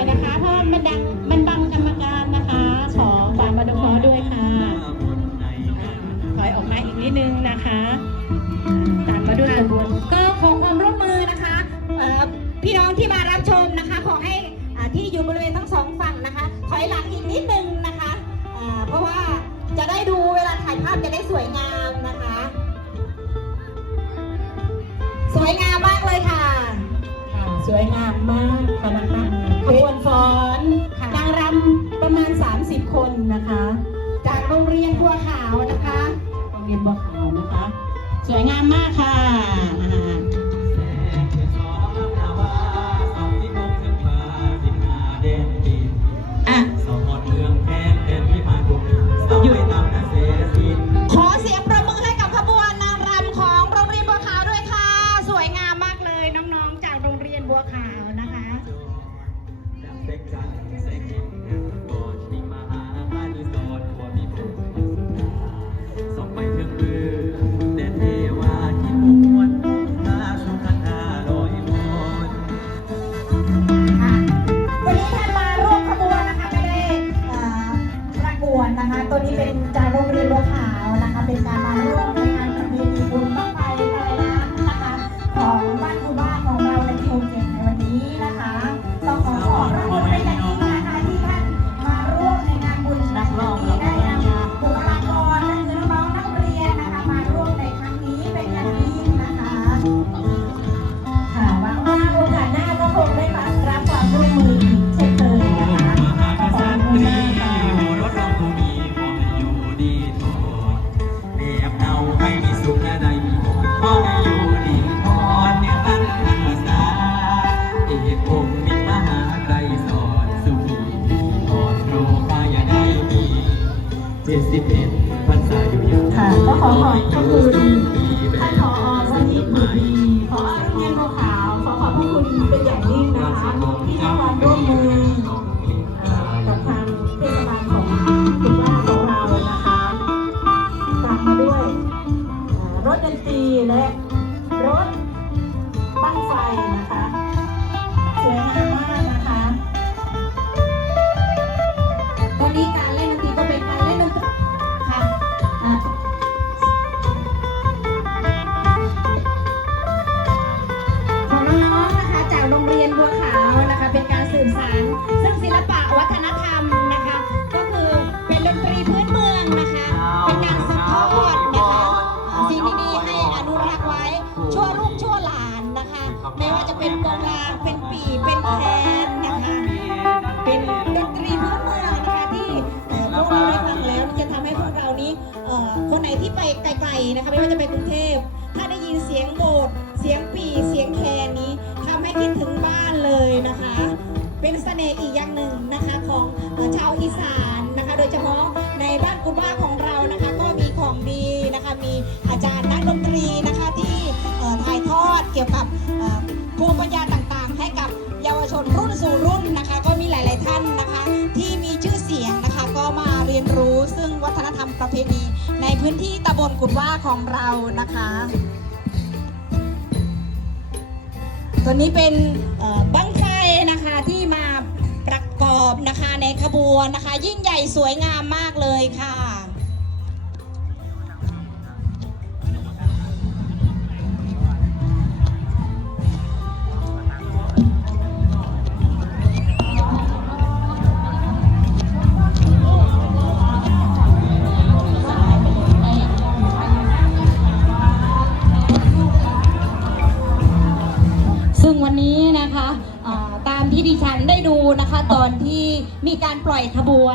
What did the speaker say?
มันดังมันบังกรรมการนะคะ ขอความอนุเคราะห์ด้วยค่ะถอยออกมาอีกนิดนึงนะคะตามมาด้วยขบวนก็ขอความร่วมมือนะคะเอ่อพี่น้องที่มารับชมนะคะ ขอให้อ่าที่อยู่บริเวณทั้งสองฝั่งนะคะ ถอยหลังอีกนิดนึงนะคะอ่าเพราะว่าจะได้ดูเวลาถ่ายภาพจะได้สวยงามนะคะ สวยงามมากเลยค่ะค่ะสวยงามมากค่ะนะคะ ขบวนฟ้อนค่ะนางรำประมาณ 30 คนนะคะ จากโรงเรียนบัวขาวนะคะโรงเรียนบัวขาวนะคะ สวยงามมากค่ะอ่าอะขอเสียงประมือให้กับขบวนนางรำของโรงเรียนบัวขาวด้วยค่ะ สวยงามมากเลยน้องๆจากโรงเรียนบัวขาว เจ็ดสิบเอ็ดพรรษาอยู่ยาวค่ะก็ขอขอบพระคุณท่านผอวันนี้บุตรีขอโรงเรียนบัวขาวขอขอบพระคุณเป็นอย่างยิ่งนะคะที่ให้ความร่วมมือกับทางเทศบาลของคุณว่าของเรานะคะตามมาด้วยรถดนตรีและรถตั้งไฟนะคะสวยงาม ชั่วลูกชั่วหลานนะคะ ไม่ว่าจะเป็นกลองลางเป็นปีเป็นแคนนะคะ เป็นดนตรีพื้นเมืองนะคะที่เอ่อพวกเราได้ฟังแล้วจะทำให้พวกเรานี้เอ่อคนไหนที่ไปไกลๆนะคะไม่ว่าจะไปกรุงเทพถ้าได้ยินเสียงโบสถ์เสียงปีเสียงแคนนี้ทำให้คิดถึงบ้านเลยนะคะ เป็นเสน่ห์อีกอย่างหนึ่งนะคะของเอ่อชาวอีสานนะคะ โดยเฉพาะในบ้านกุบ้า ชนรุ่นสู่รุ่นนะคะ ก็มีหลาย ๆท่านนะคะ ที่มีชื่อเสียงนะคะ ก็มาเรียนรู้ซึ่งวัฒนธรรมประเพณี ในพื้นที่ตำบลกุดว่าของเรานะคะ ตัวนี้เป็นบั้งไฟนะคะที่มาประกอบนะคะในขบวนนะคะ ยิ่งใหญ่สวยงามมากเลยค่ะ ที่ดิฉันได้ดูนะคะ ตอนที่มีการปล่อยขบวน